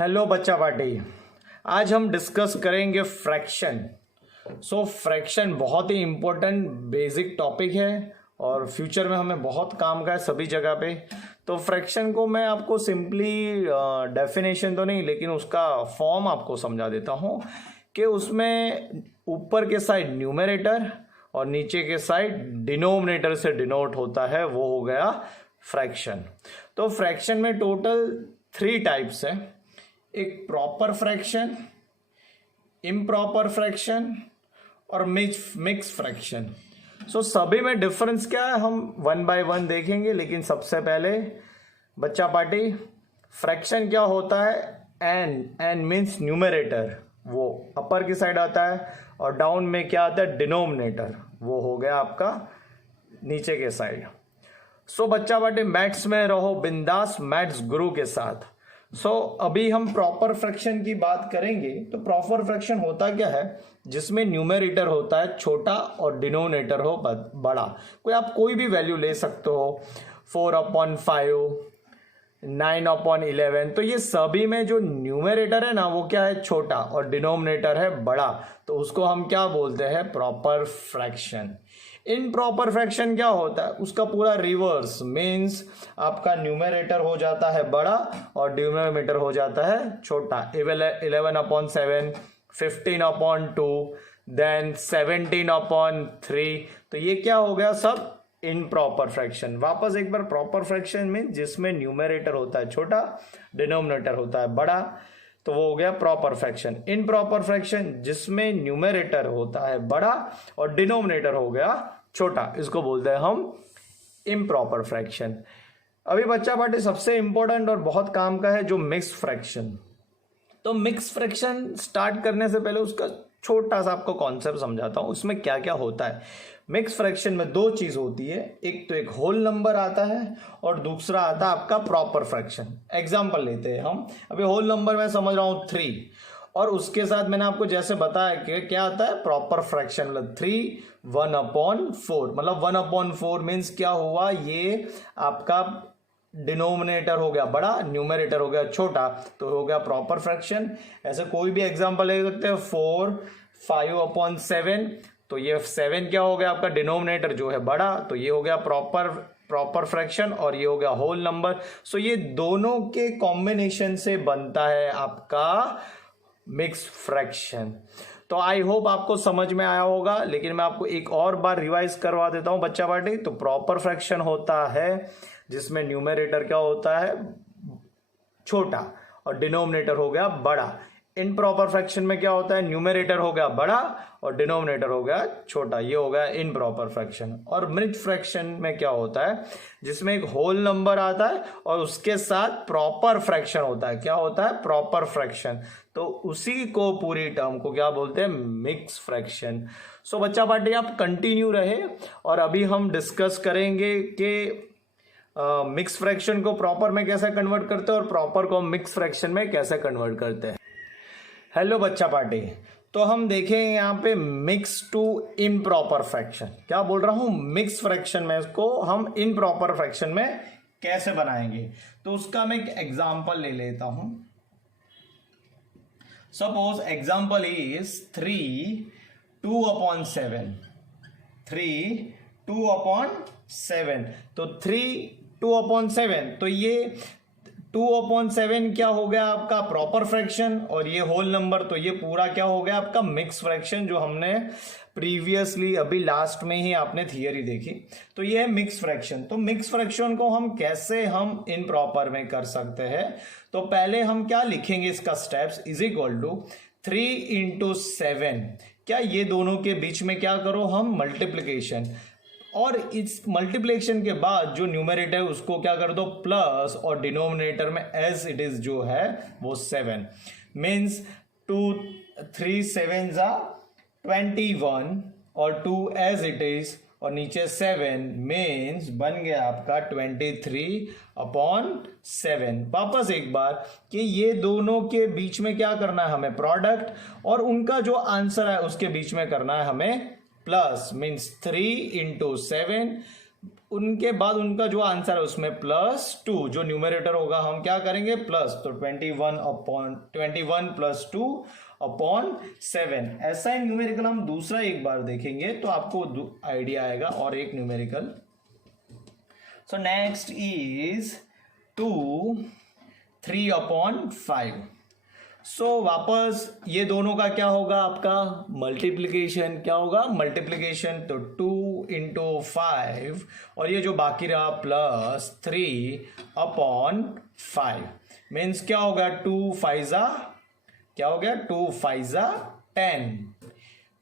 Hello बच्चा party. आज हम डिस्कस करेंगे फ्रैक्शन। फ्रैक्शन बहुत ही इम्पोर्टेंट बेसिक टॉपिक है और फ्यूचर में हमें बहुत काम का है सभी जगह पे। तो फ्रैक्शन को मैं आपको सिंपली डेफिनेशन तो नहीं लेकिन उसका फॉर्म आपको समझा देता हूँ कि उसमें ऊपर के साइड न्यूमरेटर और नीचे के साइड डिनोमिनेटर से डिनोट होता है, वो हो गया फ्रैक्शन। तो फ्रैक्शन में टोटल 3 टाइप्स है, एक प्रॉपर फ्रैक्शन, इम्प्रॉपर फ्रैक्शन और मिक्स फ्रैक्शन। सभी में डिफरेंस क्या है हम 1 बाय 1 देखेंगे, लेकिन सबसे पहले बच्चा पार्टी फ्रैक्शन क्या होता है। एन मीन्स न्यूमरेटर, वो अपर की साइड आता है और डाउन में क्या आता है डिनोमिनेटर, वो हो गया आपका नीचे के साइड। बच्चा पार्टी मैथ्स में रहो बिंदास, मैथ्स गुरु के साथ। अभी हम प्रॉपर फ्रैक्शन की बात करेंगे। तो प्रॉपर फ्रैक्शन होता क्या है, जिसमें न्यूमरेटर होता है छोटा और डिनोमिनेटर हो बड़ा। आप कोई भी वैल्यू ले सकते हो, 4/5, 9/11। तो ये सभी में जो न्यूमरेटर है ना वो क्या है, छोटा, और डिनोमिनेटर है बड़ा। तो उसको हम क्या बोलते हैं, प्रॉपर फ्रैक्शन। इम्प्रॉपर फ्रैक्शन क्या होता है, उसका पूरा रिवर्स, मीन्स आपका न्यूमरेटर हो जाता है बड़ा और डिनोमिनेटर हो जाता है छोटा। 11/7, 15/2, देन 17/3। तो ये क्या हो गया, सब इम्प्रॉपर फ्रैक्शन। वापस एक बार, प्रॉपर फ्रैक्शन में जिसमें न्यूमरेटर होता है छोटा, डिनोमिनेटर होता है बड़ा, तो वो हो गया प्रॉपर फ्रैक्शन। इम्प्रॉपर फ्रैक्शन जिसमें न्यूमरेटर होता है बड़ा और डिनोमिनेटर हो गया छोटा, इसको बोलते हैं हम इम्प्रॉपर फ्रैक्शन। अभी बच्चा पार्टी सबसे इंपॉर्टेंट और बहुत काम का है जो मिक्स फ्रैक्शन। तो मिक्स फ्रैक्शन स्टार्ट करने से पहले उसका छोटा सा आपको कॉन्सेप्ट समझाता हूं, उसमें क्या क्या होता है। मिक्स फ्रैक्शन में 2 चीज होती है, एक तो एक होल नंबर आता है और दूसरा आता है आपका प्रॉपर फ्रैक्शन। एग्जांपल लेते हैं हम। अभी होल नंबर में समझ रहा हूं 3, और उसके साथ मैंने आपको जैसे बताया कि क्या आता है प्रॉपर फ्रैक्शन, मतलब 3 1/4। मतलब 1/4 मीन्स क्या हुआ, ये आपका डिनोमिनेटर हो गया बड़ा, न्यूमरेटर हो गया छोटा, तो हो गया प्रॉपर फ्रैक्शन। ऐसे कोई भी एग्जांपल ले सकते हैं, 4 5/7। तो ये 7 क्या हो गया आपका डिनोमिनेटर जो है बड़ा, तो ये हो गया प्रॉपर फ्रैक्शन, और ये हो गया होल नंबर। ये दोनों के कॉम्बिनेशन से बनता है आपका मिक्स फ्रैक्शन। तो आई होप आपको समझ में आया होगा, लेकिन मैं आपको एक और बार रिवाइज करवा देता हूं बच्चा पार्टी। तो प्रॉपर फ्रैक्शन होता है जिसमें न्यूमरेटर क्या होता है छोटा और डिनोमिनेटर हो गया बड़ा। इम्प्रॉपर फ्रैक्शन में क्या होता है, न्यूमरेटर हो गया बड़ा और डिनोमिनेटर हो गया छोटा, ये हो गया इम्प्रॉपर फ्रैक्शन। और मिक्स फ्रैक्शन में क्या होता है, जिसमें एक होल नंबर आता है और उसके साथ प्रॉपर फ्रैक्शन होता है। क्या होता है, प्रॉपर फ्रैक्शन। तो उसी को, पूरी टर्म को क्या बोलते हैं, मिक्स फ्रैक्शन। बच्चा पार्टी आप कंटिन्यू रहे, और अभी हम डिस्कस करेंगे कि मिक्स फ्रैक्शन को प्रॉपर में कैसे कन्वर्ट करते हैं और प्रॉपर को मिक्स फ्रैक्शन में कैसे कन्वर्ट करते हैं। हेलो बच्चा पार्टी, तो हम देखें यहाँ पे मिक्स टू इम्प्रॉपर फ्रैक्शन। क्या बोल रहा हूं, मिक्स फ्रैक्शन में इसको हम इम्प्रॉपर फ्रैक्शन में कैसे बनाएंगे। तो उसका मैं एक एग्जांपल ले लेता हूं। Suppose example is 3 2/7। 3 2/7। तो 3 2/7, तो ये 2/7 क्या हो गया आपका प्रॉपर फ्रैक्शन, और ये होल नंबर, तो ये पूरा क्या हो गया आपका मिक्स फ्रैक्शन, जो हमने प्रीवियसली अभी लास्ट में ही आपने थियरी देखी। तो ये है मिक्स फ्रैक्शन। तो मिक्स फ्रैक्शन को हम कैसे हम इम्प्रॉपर में कर सकते हैं। तो पहले हम क्या लिखेंगे, इसका स्टेप्स इज इक्वल टू 3 × 7। क्या ये दोनों के बीच में क्या करो हम, मल्टीप्लीकेशन, और इस मल्टीप्लिकेशन के बाद जो न्यूमरेटर है उसको क्या कर दो प्लस, और डिनोमिनेटर में एज इट इज जो है वो 7। मीन्स 3 7 21 और 2 एज इट इज और नीचे 7, मीन्स बन गया आपका 23/7। वापस एक बार कि ये दोनों के बीच में क्या करना है हमें, प्रोडक्ट, और उनका जो आंसर है उसके बीच में करना है हमें प्लस, मीन्स 3 × 7 उनके बाद उनका जो आंसर है उसमें +2, जो न्यूमरेटर होगा हम क्या करेंगे प्लस, तो 21 + 2/7। ऐसा ही न्यूमेरिकल हम दूसरा एक बार देखेंगे तो आपको आइडिया आएगा। और एक न्यूमेरिकल, सो नेक्स्ट इज 2 3/5। सो वापस ये दोनों का क्या होगा आपका मल्टीप्लिकेशन, क्या होगा मल्टीप्लिकेशन, तो 2 × 5 और ये जो बाकी रहा +3/5 मीन्स क्या होगा 2 5 क्या हो गया 2 5 10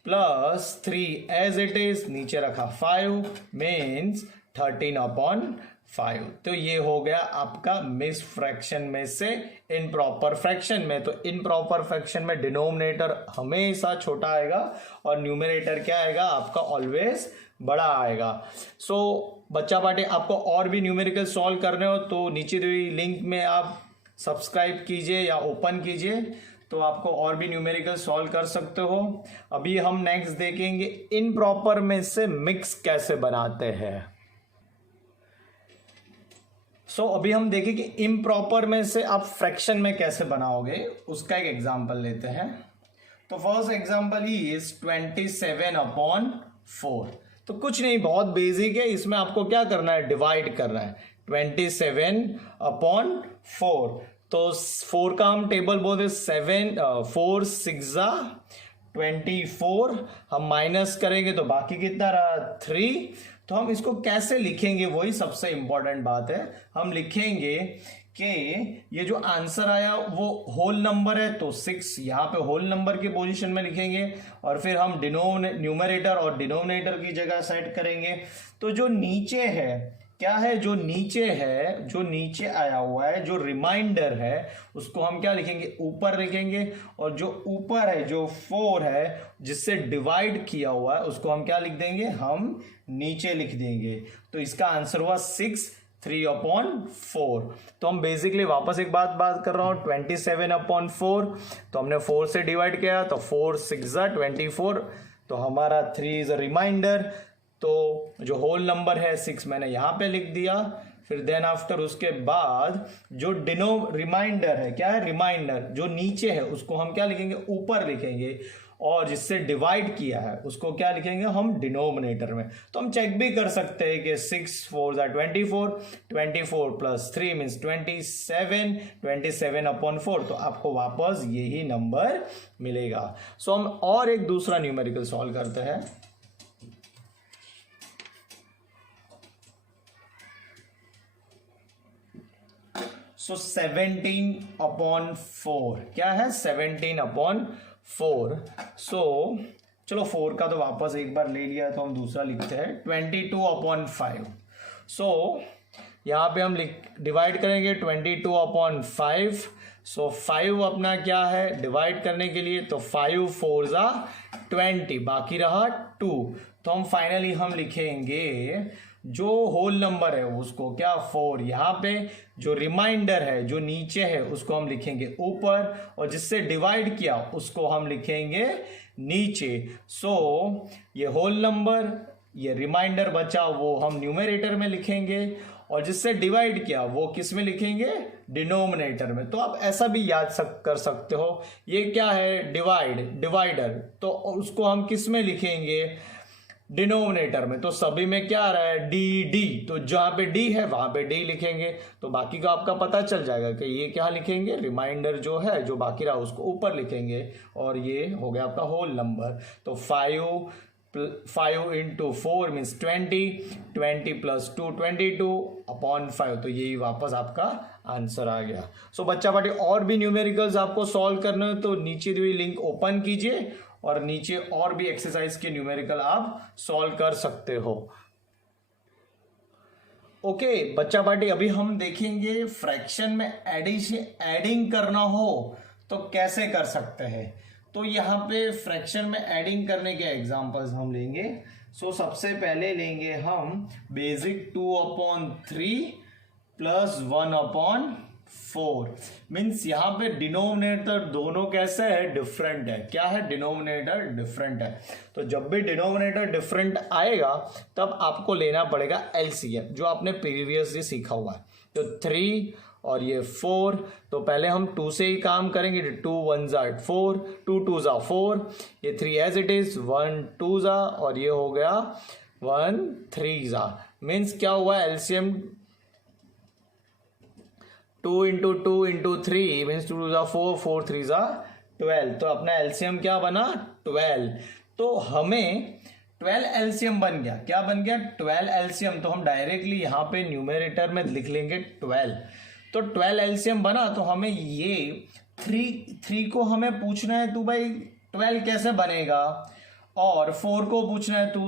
+3 एज इट इज नीचे रखा 5 मीन्स 13/5। तो ये हो गया आपका मिस फ्रैक्शन में से इनप्रॉपर फ्रैक्शन में। तो इनप्रॉपर फ्रैक्शन में डिनोमिनेटर हमेशा छोटा आएगा और न्यूमरेटर क्या आएगा आपका ऑलवेज बड़ा आएगा। सो बच्चा पार्टी आपको और भी न्यूमेरिकल सॉल्व करने हो तो नीचे दी लिंक में आप सब्सक्राइब कीजिए या ओपन कीजिए, तो आपको और भी न्यूमेरिकल सॉल्व कर सकते हो। अभी हम नेक्स्ट देखेंगे इनप्रॉपर में से मिक्स कैसे बनाते हैं। सो अभी हम देखें कि इम्प्रॉपर में से आप फ्रैक्शन में कैसे बनाओगे, उसका एक एग्जांपल लेते हैं। तो फर्स्ट एग्जांपल इज 27/4। तो कुछ नहीं, बहुत बेसिक है, इसमें आपको क्या करना है डिवाइड करना है 27/4। तो 4 का हम टेबल बोलते 4 6 24, हम माइनस करेंगे तो बाकी कितना रहा 3। तो हम इसको कैसे लिखेंगे वही सबसे इंपॉर्टेंट बात है। हम लिखेंगे कि ये जो आंसर आया वो होल नंबर है तो 6 यहाँ पे होल नंबर की पोजीशन में लिखेंगे और फिर हम न्यूमरेटर और डिनोमिनेटर की जगह सेट करेंगे। तो जो नीचे है क्या है, जो नीचे है, जो नीचे आया हुआ है, जो रिमाइंडर है उसको हम क्या लिखेंगे ऊपर लिखेंगे, और जो ऊपर है जो 4 है जिससे डिवाइड किया हुआ है उसको हम क्या लिख देंगे, हम नीचे लिख देंगे। तो इसका आंसर हुआ 6 3/4। तो हम बेसिकली वापस एक बात कर रहा हूं 27/4। तो हमने 4 से डिवाइड किया तो 4 6 24, तो हमारा 3 इज अ रिमाइंडर। तो जो होल नंबर है 6 मैंने यहां पे लिख दिया। फिर देन आफ्टर उसके बाद जो रिमाइंडर है, क्या है रिमाइंडर, जो नीचे है उसको हम क्या लिखेंगे ऊपर लिखेंगे, और जिससे डिवाइड किया है उसको क्या लिखेंगे हम डिनोमिनेटर में। तो हम चेक भी कर सकते हैं कि 6 4 24, 24 + 3 मीन्स 27, 27/4। तो आपको वापस यही नंबर मिलेगा। सो हम और एक दूसरा न्यूमेरिकल सॉल्व करते हैं। सो 17/4 क्या है 17/4। सो चलो 4 का तो वापस एक बार ले लिया तो हम दूसरा लिखते हैं 22/5। सो यहां पे हम डिवाइड करेंगे 22/5। सो 5 अपना क्या है डिवाइड करने के लिए, तो 5 4 20, बाकी रहा 2। तो हम फाइनली हम लिखेंगे जो होल नंबर है उसको क्या 4 यहां पे, जो रिमाइंडर है जो नीचे है उसको हम लिखेंगे ऊपर, और जिससे डिवाइड किया उसको हम लिखेंगे नीचे। सो ये होल नंबर, ये रिमाइंडर बचा वो हम न्यूमरेटर में लिखेंगे, और जिससे डिवाइड किया वो किस में लिखेंगे डिनोमिनेटर में। तो आप ऐसा भी याद कर सकते हो, ये क्या है डिवाइडर, तो उसको हम किस में लिखेंगे डिनोमिनेटर में। तो सभी में क्या आ रहा है डी, तो जहां पे डी है वहां पे डी लिखेंगे। तो बाकी का आपका पता चल जाएगा कि ये क्या लिखेंगे, रिमाइंडर जो है जो बाकी रहा उसको ऊपर लिखेंगे, और ये हो गया आपका होल नंबर। तो 5 × 4 मीन्स 20, 20 + 2 22/5। तो यही वापस आपका आंसर आ गया। सो बच्चा पार्टी और भी न्यूमेरिकल्स आपको सॉल्व करना है तो नीचे दी हुई लिंक ओपन कीजिए, और नीचे और भी एक्सरसाइज के न्यूमेरिकल आप सॉल्व कर सकते हो। ओके बच्चा पार्टी, अभी हम देखेंगे फ्रैक्शन में एडिंग करना हो तो कैसे कर सकते हैं। तो यहाँ पे फ्रैक्शन में एडिंग करने के एग्जांपल्स हम लेंगे। सो सबसे पहले लेंगे हम बेसिक 2/3 + 1/3। 4 मीन्स यहाँ पे डिनोमिनेटर दोनों कैसे है, डिफरेंट है। क्या है, डिनोमिनेटर डिफरेंट है। तो जब भी डिनोमिनेटर डिफरेंट आएगा तब आपको लेना पड़ेगा एलसीएम, जो आपने प्रीवियसली सीखा हुआ है। तो 3 और ये 4, तो पहले हम 2 से ही काम करेंगे। 2 1 ज़ा 4, 2 2 ज़ा 4, ये 3 एज इट इज, 1 2 ज़ा और ये हो गया 1 3 ज़ा। मीन्स क्या हुआ, एलसीएम 2 इंटू 2 इंटू 3 मीन्स 2 2 ज़ा 4, 4 3 ज़ा 12। तो अपना एलसीएम क्या बना, 12। तो हमें 12 एलसीएम बन गया। क्या बन गया, 12 एलसीएम। तो हम डायरेक्टली यहाँ पे न्यूमेरेटर में लिख लेंगे 12। तो 12 एलसीएम बना। तो हमें ये 3 को हमें पूछना है, तू भाई 12 कैसे बनेगा, और 4 को पूछना है, तू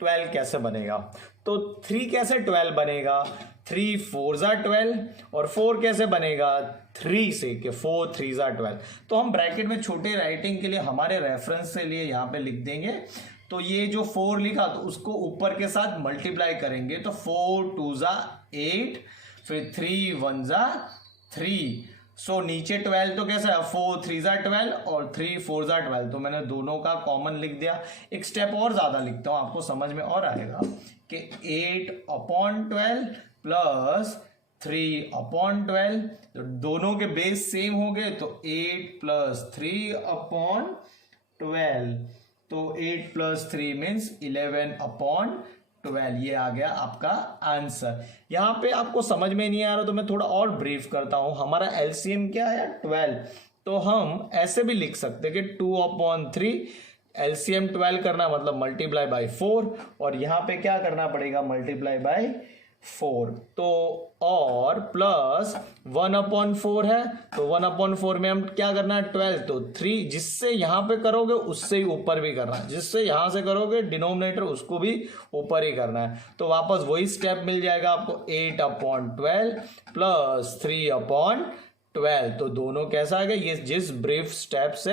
12 कैसे बनेगा। तो 3 कैसे 12 बनेगा, 3 4 ज़ा 12, और 4 कैसे बनेगा, 3 से, कि 4 3 ज़ा 12। तो हम ब्रैकेट में छोटे राइटिंग के लिए हमारे रेफरेंस से लिए यहाँ पे लिख देंगे। तो ये जो 4 लिखा तो उसको ऊपर के साथ मल्टीप्लाई करेंगे। तो 4 2 ज़ा 8, फिर 3 1 ज़ा 3। सो नीचे 12 तो कैसा है, 4 3 ज़ा 12 और 3 4 ज़ा 12। तो मैंने दोनों का कॉमन लिख दिया। एक स्टेप और ज्यादा लिखता हूं, आपको समझ में और आएगा कि 8/12 प्लस 3/12। तो दोनों के बेस सेम हो गए, तो 8 प्लस 3/12। तो 8 प्लस 3 मीन्स 11/12। ये आ गया आपका आंसर। यहां पे आपको समझ में नहीं आ रहा तो मैं थोड़ा और ब्रीफ करता हूं। हमारा एलसीएम क्या है, 12। तो हम ऐसे भी लिख सकते हैं कि 2/3 एलसीएम 12 करना मतलब मल्टीप्लाई बाय 4, और यहां पे क्या करना पड़ेगा, मल्टीप्लाई बाय 4। तो और प्लस 1/4 है, तो 1/4 में हम क्या करना है, 12। तो 3 जिससे यहां पे करोगे उससे ही ऊपर भी करना है, जिससे यहां से करोगे डिनोमिनेटर उसको भी ऊपर ही करना है। तो वापस वही स्टेप मिल जाएगा आपको, 8/12 प्लस 3/12। तो दोनों कैसा आ गया, ये जिस ब्रीफ स्टेप से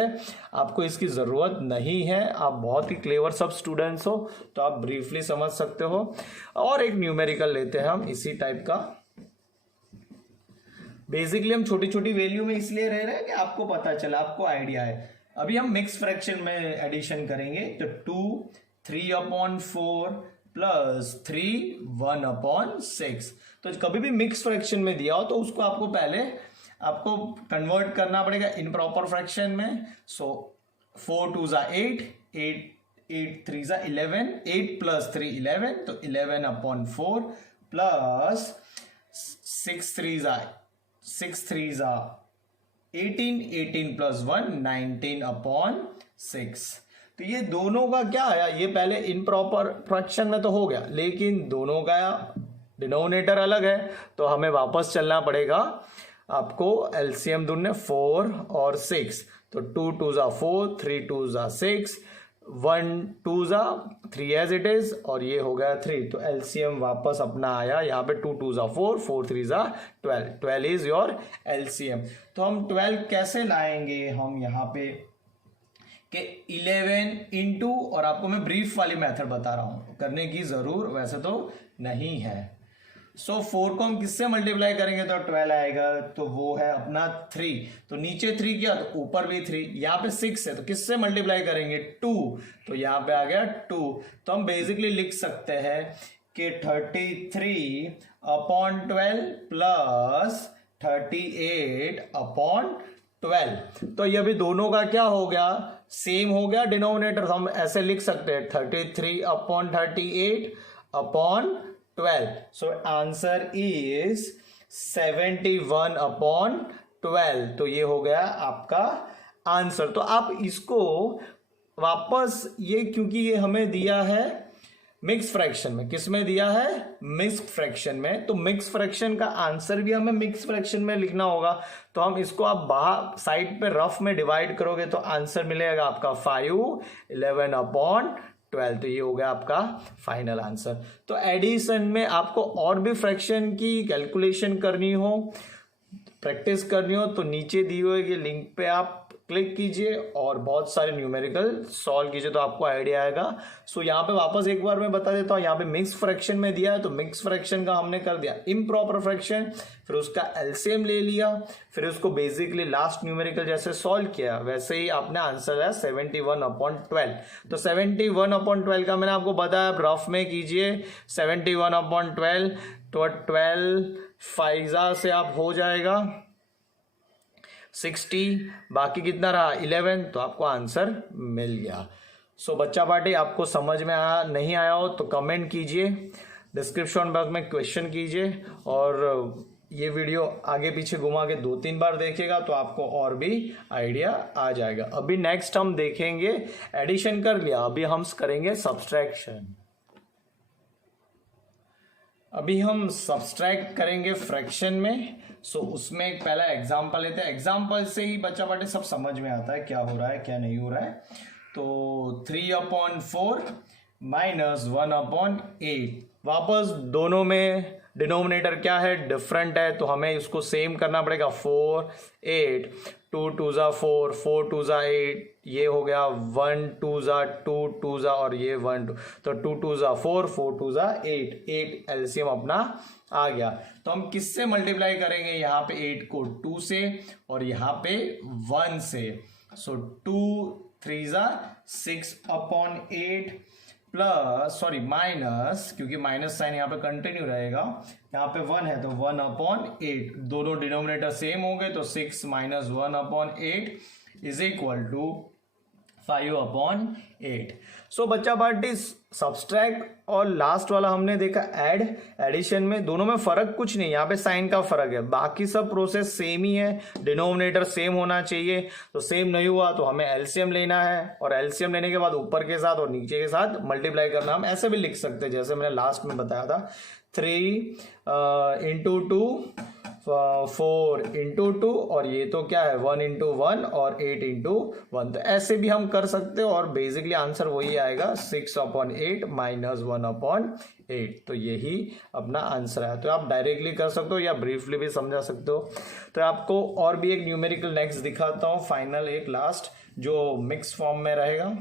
आपको इसकी जरूरत नहीं है, आप बहुत ही क्लेवर सब स्टूडेंट्स हो तो आप ब्रीफली समझ सकते हो। और एक न्यूमेरिकल लेते हैं हम इसी टाइप का। बेसिकली हम छोटी छोटी वैल्यू में इसलिए रह रहे हैं कि आपको पता चला, आपको आइडिया है। अभी हम मिक्स फ्रैक्शन में एडिशन करेंगे। तो 2 3/4 प्लस 3 1/6। तो कभी भी मिक्स फ्रैक्शन में दिया हो तो उसको आपको पहले आपको कन्वर्ट करना पड़ेगा इन प्रॉपर फ्रैक्शन में। सो 4 2 ज़ा 8, 8 3 ज़ा 11, 8 प्लस 3 11, तो 11/4 प्लस 6 3 ज़ा 18, 18 प्लस 1 19/6। तो ये दोनों का क्या आया, ये पहले इन प्रॉपर फ्रैक्शन में तो हो गया, लेकिन दोनों का डिनोमिनेटर अलग है। तो हमें वापस चलना पड़ेगा आपको एलसीएम ढूंढने 4 और 6। तो 2 2 ज़ा 4, 3 2 ज़ा 6, 1 2 ज़ा 3 एज इट इज, और ये हो गया 3। तो एलसीएम वापस अपना आया यहाँ पे 2 2 ज़ा 4, 4 3 ज़ा 12। 12 इज योर एलसीएम। तो हम 12 कैसे लाएंगे, हम यहाँ पे कि 11 इंटू, और आपको मैं ब्रीफ वाली मेथड बता रहा हूं, करने की जरूर वैसे तो नहीं है। 4 को हम किससे मल्टीप्लाई करेंगे तो 12 आएगा, तो वो है अपना 3। तो नीचे 3 किया तो ऊपर भी 3। यहाँ पे 6 है तो किससे मल्टीप्लाई करेंगे, 2। तो यहाँ पे आ गया 2। तो हम बेसिकली लिख सकते हैं कि 33/12 प्लस 38/12। तो ये भी दोनों का क्या हो गया, सेम हो गया डिनोमिनेटर। हम ऐसे लिख सकते हैं 33/38/12। So answer is 71/12। तो ये हो गया आपका आंसर। तो आप इसको वापस ये, क्योंकि ये हमें दिया है मिक्स फ्रैक्शन में, किस में दिया है, मिक्स्ड फ्रैक्शन में, तो मिक्स फ्रैक्शन का आंसर भी हमें मिक्स फ्रैक्शन में लिखना होगा। तो हम इसको आप बाहर साइड पे रफ में डिवाइड करोगे तो आंसर मिलेगा आपका 5 11/12। तो ये हो गया आपका फाइनल आंसर। तो एडिशन में आपको और भी फ्रैक्शन की कैलकुलेशन करनी हो, प्रैक्टिस करनी हो, तो नीचे दी हुई लिंक पे आप क्लिक कीजिए और बहुत सारे न्यूमेरिकल सॉल्व कीजिए तो आपको आइडिया आएगा। सो यहाँ पे वापस एक बार मैं बता देता हूँ, यहाँ पे मिक्स फ्रैक्शन में दिया है तो मिक्स फ्रैक्शन का हमने कर दिया इम्प्रॉपर फ्रैक्शन, फिर उसका एलसीएम ले लिया, फिर उसको बेसिकली लास्ट न्यूमेरिकल जैसे सॉल्व किया वैसे ही आपने आंसर है 71/12। तो 71/12 का मैंने आपको बताया, रफ में कीजिए 71/12 तो 12 फाइजा से आप हो जाएगा 60, बाकी कितना रहा 11, तो आपको आंसर मिल गया। सो बच्चा पार्टी आपको समझ में आया नहीं आया हो तो कमेंट कीजिए, डिस्क्रिप्शन बॉक्स में क्वेश्चन कीजिए और ये वीडियो आगे पीछे घुमा के 2-3 बार देखिएगा तो आपको और भी आइडिया आ जाएगा। अभी नेक्स्ट हम देखेंगे, एडिशन कर लिया, अभी हम करेंगे सब्सट्रैक्शन। अभी हम सब्सट्रैक्ट करेंगे फ्रैक्शन में। सो उसमें एक पहला एग्जांपल लेते हैं, एग्जांपल से ही बच्चा पार्टी सब समझ में आता है क्या हो रहा है क्या नहीं हो रहा है। तो 3/4 माइनस 1/8, वापस दोनों में डिनोमिनेटर क्या है डिफरेंट है तो हमें इसको सेम करना पड़ेगा। 4 8 2 2 4 4 2 8, ये हो गया 1 2 2 2 और ये 1 2, तो 2 2 4 4 2 8 8 एलसीएम अपना आ गया। तो हम किससे मल्टीप्लाई करेंगे, यहाँ पे 8 को 2 से और यहाँ पे 1 से। सो 2 3 6/8 प्लस सॉरी माइनस, क्योंकि माइनस साइन यहाँ पे कंटिन्यू रहेगा, यहाँ पे 1 है तो 1/8, दोनों डिनोमिनेटर सेम हो गए तो 6 माइनस 1/8 इज इक्वल टू 5/8। सो बच्चा पार्टी सब्सट्रैक्ट और लास्ट वाला हमने देखा ऐड, एडिशन में दोनों में फर्क कुछ नहीं, यहाँ पे साइन का फर्क है, बाकी सब प्रोसेस सेम ही है, डिनोमिनेटर सेम होना चाहिए। तो सेम नहीं हुआ तो हमें एलसीएम लेना है और एलसीएम लेने के बाद ऊपर के साथ और नीचे के साथ मल्टीप्लाई करना। हम ऐसे भी लिख सकते हैं जैसे मैंने लास्ट में बताया था, 3 × 2 4 × 2 और ये तो क्या है 1 × 1 और 8 × 1, तो ऐसे भी हम कर सकते हो और बेसिकली आंसर वही आएगा 6/8 माइनस 1/8। तो यही अपना आंसर है। तो आप डायरेक्टली कर सकते हो या ब्रीफली भी समझा सकते हो। तो आपको और भी एक न्यूमेरिकल नेक्स्ट दिखाता हूँ, फाइनल एक लास्ट जो मिक्स फॉर्म में रहेगा,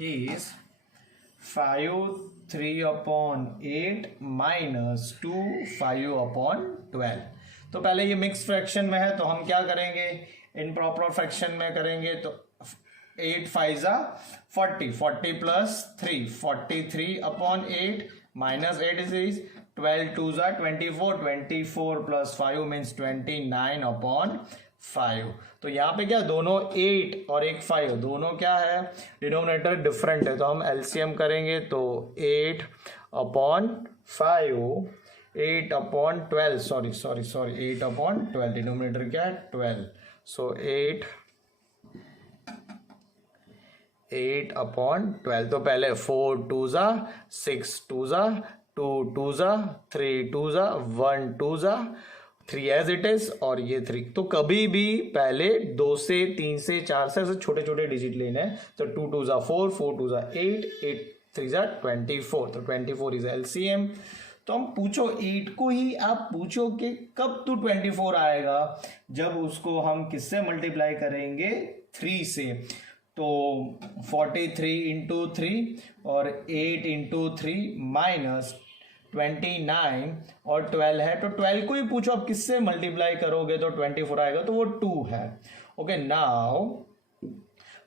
इज 3/8 माइनस 2 5/12। तो पहले ये मिक्स फ्रैक्शन में है तो हम क्या करेंगे, इन प्रॉपर फ्रैक्शन में करेंगे तो 8 5 40, 40 plus 3 43/8 minus 8 is 12 2 24, 24 plus 5 means 29/5। तो यहाँ पे क्या दोनों 8 और एक 5 दोनों क्या है डिनोमिनेटर डिफरेंट है तो हम एलसीएम करेंगे तो 8/5 8/12 सॉरी 8/12 डिनोमिनेटर क्या है 12। सो 8/12 तो पहले 4 2 6 2 2 2 3 2 1 2 3 एज इट इज और ये 3। तो कभी भी पहले 2 से 3 से 4 से ऐसे छोटे छोटे डिजिट लेने हैं। तो 2 2 4 4 2 8 8 3 24, तो 24 इज एलसीएम। तो हम पूछो 8 को ही आप पूछो कि कब तो 24 आएगा, जब उसको हम किससे मल्टीप्लाई करेंगे 3 से। तो 43 × 3 और 8 × 3 माइनस 29 और 12 है तो 12 को ही पूछो आप किससे मल्टीप्लाई करोगे तो 24 आएगा, तो वो 2 है। ओके, नाउ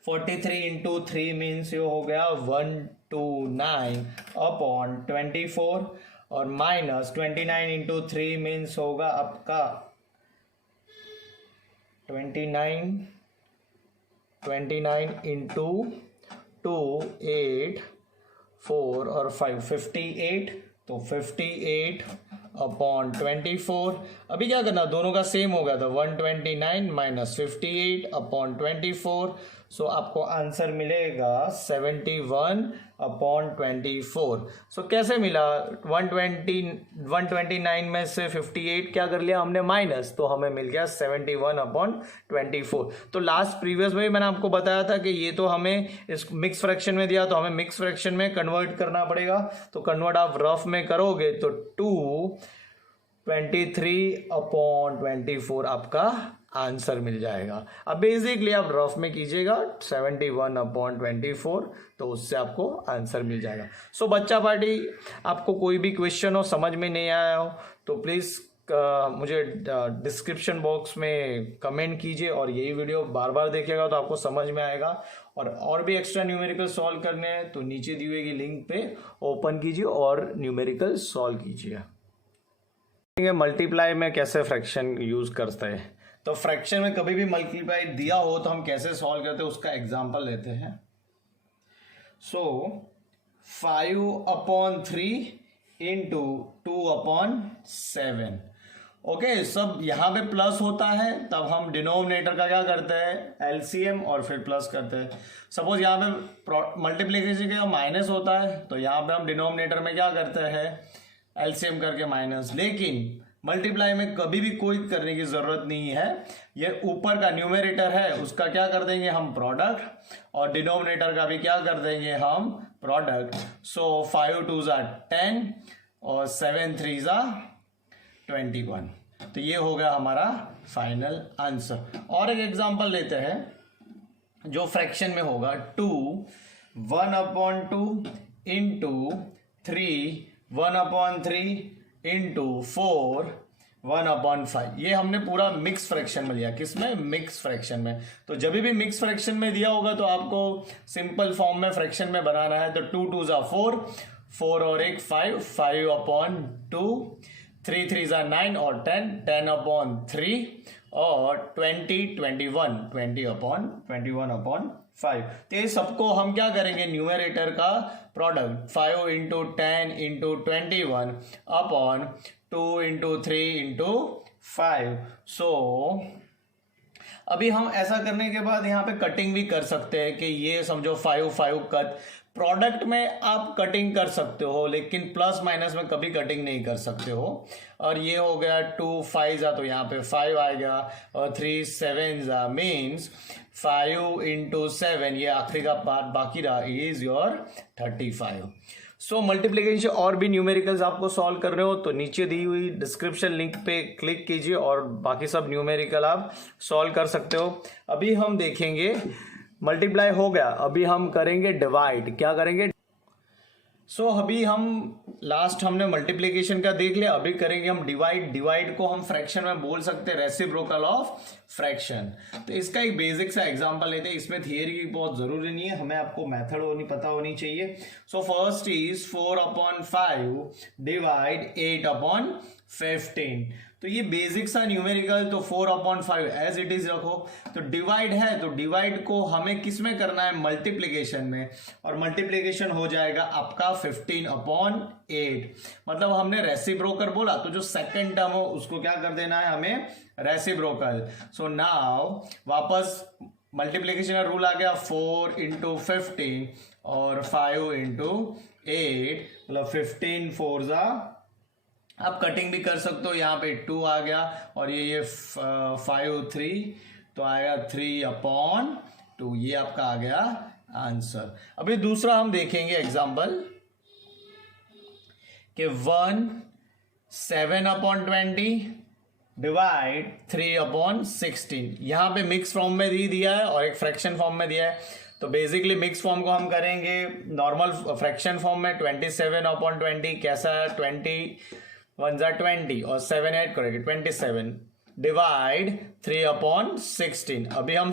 43 × 3 मीन्स ये हो गया 129/24 और माइनस 29 × 3 मीन्स होगा आपका 29 × 2 8 4 और 5 58, तो 58/24। अभी क्या करना, दोनों का सेम हो गया था 129 माइनस 58/24। सो आपको आंसर मिलेगा 71/24। सो कैसे मिला, 129 में से 58 क्या कर लिया हमने माइनस, तो हमें मिल गया 71/24। तो लास्ट प्रीवियस में मैंने आपको बताया था कि ये तो हमें इस मिक्स फ्रैक्शन में दिया तो हमें मिक्स फ्रैक्शन में कन्वर्ट करना पड़ेगा। तो कन्वर्ट आप रफ में करोगे तो 2 23/24 आपका आंसर मिल जाएगा। अब बेसिकली आप रफ में कीजिएगा 71/24, तो उससे आपको आंसर मिल जाएगा। सो बच्चा पार्टी, आपको कोई भी क्वेश्चन हो, समझ में नहीं आया हो, तो प्लीज़ मुझे डिस्क्रिप्शन बॉक्स में कमेंट कीजिए और यही वीडियो बार बार देखिएगा तो आपको समझ में आएगा। और भी एक्स्ट्रा न्यूमेरिकल सॉल्व करने हैं तो नीचे दी हुई लिंक पे ओपन कीजिए और न्यूमेरिकल सॉल्व कीजिए। मल्टीप्लाई में कैसे फ्रैक्शन यूज करते हैं, तो फ्रैक्शन में कभी भी मल्टीप्लाई दिया हो तो हम कैसे सॉल्व करते हैं उसका एग्जांपल लेते हैं। सो 5/3 इंटू 2/7। ओके, सब यहां पे प्लस होता है, तब हम डिनोमिनेटर का क्या करते हैं, एलसीएम और फिर प्लस करते हैं। सपोज यहाँ पे मल्टीप्लिकेशन का माइनस होता है तो यहाँ पे हम डिनोमिनेटर में क्या करते हैं, एलसीएम करके माइनस। लेकिन मल्टीप्लाई में कभी भी कोई करने की जरूरत नहीं है, ये ऊपर का न्यूमेरेटर है उसका क्या कर देंगे हम प्रोडक्ट, और डिनोमिनेटर का भी क्या कर देंगे हम प्रोडक्ट। सो 5 2 10 और 7 3 21। तो ये हो गया हमारा फाइनल आंसर। और एक एग्जांपल लेते हैं जो फ्रैक्शन में होगा 2 1/2 इंटू 3 1/3 इंटू 4 1/5। ये हमने पूरा मिक्स फ्रैक्शन में दिया। किसमें, मिक्स फ्रैक्शन में। तो जब भी मिक्स फ्रैक्शन में दिया होगा तो आपको सिंपल फॉर्म में फ्रैक्शन में बनाना है। तो 2 2 4 4 और 1 5 5/2 3 3 9 और 10 10/3 और 20 21 20/21/5। तो ये सबको हम क्या करेंगे, न्यूमेरेटर का product 5 into 10 into 21 upon 2 into 3 into 5। सो अभी हम ऐसा करने के बाद यहाँ पे कटिंग भी कर सकते हैं कि ये समझो 5 5 कट। प्रोडक्ट में आप कटिंग कर सकते हो लेकिन प्लस माइनस में कभी कटिंग नहीं कर सकते हो। और ये हो गया 2 5 तो यहाँ पे 5 आएगा और 3 7 मीन्स 5 इंटू 7, ये आखिरी का पार्ट बाकी रहा, इज योर 35। सो मल्टीप्लिकेशन और भी न्यूमेरिकल्स आपको सॉल्व कर रहे हो तो नीचे दी हुई डिस्क्रिप्शन लिंक पे क्लिक कीजिए और बाकी सब न्यूमेरिकल आप सॉल्व कर सकते हो। अभी हम देखेंगे मल्टीप्लाई हो गया, अभी हम करेंगे डिवाइड। क्या करेंगे, सो अभी हम लास्ट हमने मल्टीप्लिकेशन का देख लिया, अभी करेंगे हम डिवाइड। डिवाइड को हम फ्रैक्शन में बोल सकते हैं रेसिप्रोकल ऑफ फ्रैक्शन। तो इसका एक बेसिक सा एग्जांपल लेते हैं। इसमें थियरी की बहुत जरूरी नहीं है, हमें आपको मेथड पता होनी चाहिए। So first is 4/5 divide 8/15। तो ये बेसिक सा न्यूमेरिकल, तो 4/5 एज इट इज रखो। तो डिवाइड है तो डिवाइड को हमें किस में करना है, मल्टीप्लिकेशन में, और मल्टीप्लिकेशन हो जाएगा आपका 15/8। मतलब हमने रेसिप्रोकल बोला तो जो सेकंड टर्म हो उसको क्या कर देना है हमें, रेसिप्रोकल। सो नाउ वापस मल्टीप्लिकेशन का रूल आ गया, 4 इंटू 15 और 5 इंटू 8, मतलब 15 4 आप कटिंग भी कर सकते हो। यहाँ पे 2 आ गया और ये 5 3 तो आएगा 3/2। ये आपका आ गया आंसर। अभी दूसरा हम देखेंगे एग्जांपल कि 1 7/20 डिवाइड 3/16। यहां पे मिक्स फॉर्म में दिया है और एक फ्रैक्शन फॉर्म में दिया है। तो बेसिकली मिक्स फॉर्म को हम करेंगे नॉर्मल फ्रैक्शन फॉर्म में। 27/20 कैसा है, 20 1 20 और 7 ऐड करेंगे 27 डिवाइड 3/16। अभी हम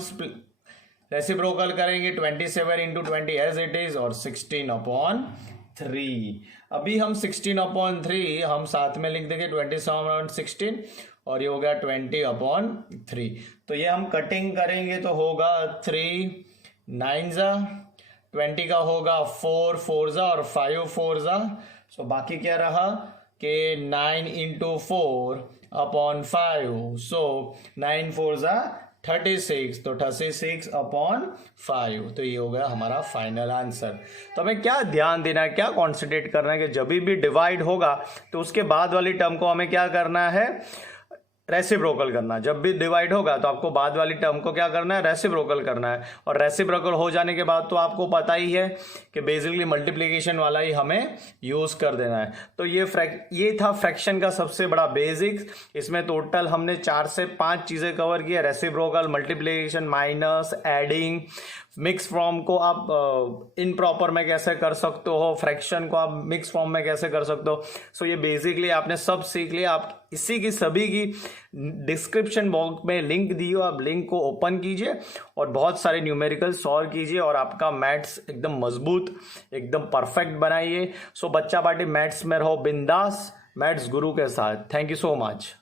रेसिप्रोकल करेंगे 27 इंटू 20 एज इट इज और 16/3। अभी हम 16/3 हम साथ में लिख देंगे 27/16 और ये हो गया 20/3। तो ये हम कटिंग करेंगे तो होगा 3 9 20 का होगा 4 4 और 5 4। सो बाकी क्या रहा कि 9 इंटू 4/5। सो 9 4 36, तो 36/5। तो ये हो गया हमारा फाइनल आंसर। तो हमें क्या ध्यान देना है, क्या कॉन्सेंट्रेट करना है कि जब भी डिवाइड होगा तो उसके बाद वाली टर्म को हमें क्या करना है, रेसिप्रोकल करना। जब भी डिवाइड होगा तो आपको बाद वाली टर्म को क्या करना है, रेसिप्रोकल करना है। और रेसिप्रोकल हो जाने के बाद तो आपको पता ही है कि बेसिकली मल्टीप्लिकेशन वाला ही हमें यूज कर देना है। तो ये था फ्रैक्शन का सबसे बड़ा बेसिक्स। इसमें टोटल हमने 4 से 5 चीजें कवर की है, reciprocal, multiplication, minus, adding, mix form को आप इन प्रॉपर में कैसे कर सकते हो, फ्रैक्शन को आप मिक्स फॉर्म में कैसे कर सकते हो। सो ये बेसिकली आपने सब सीख लिया। आप इसी की सभी की डिस्क्रिप्शन बॉक्स में लिंक दी हो, आप लिंक को ओपन कीजिए और बहुत सारे न्यूमेरिकल सॉल्व कीजिए और आपका मैथ्स एकदम मजबूत, एकदम परफेक्ट बनाइए। सो बच्चा पार्टी मैथ्स में रहो बिंदास, मैथ्स गुरु के साथ। Thank you so much.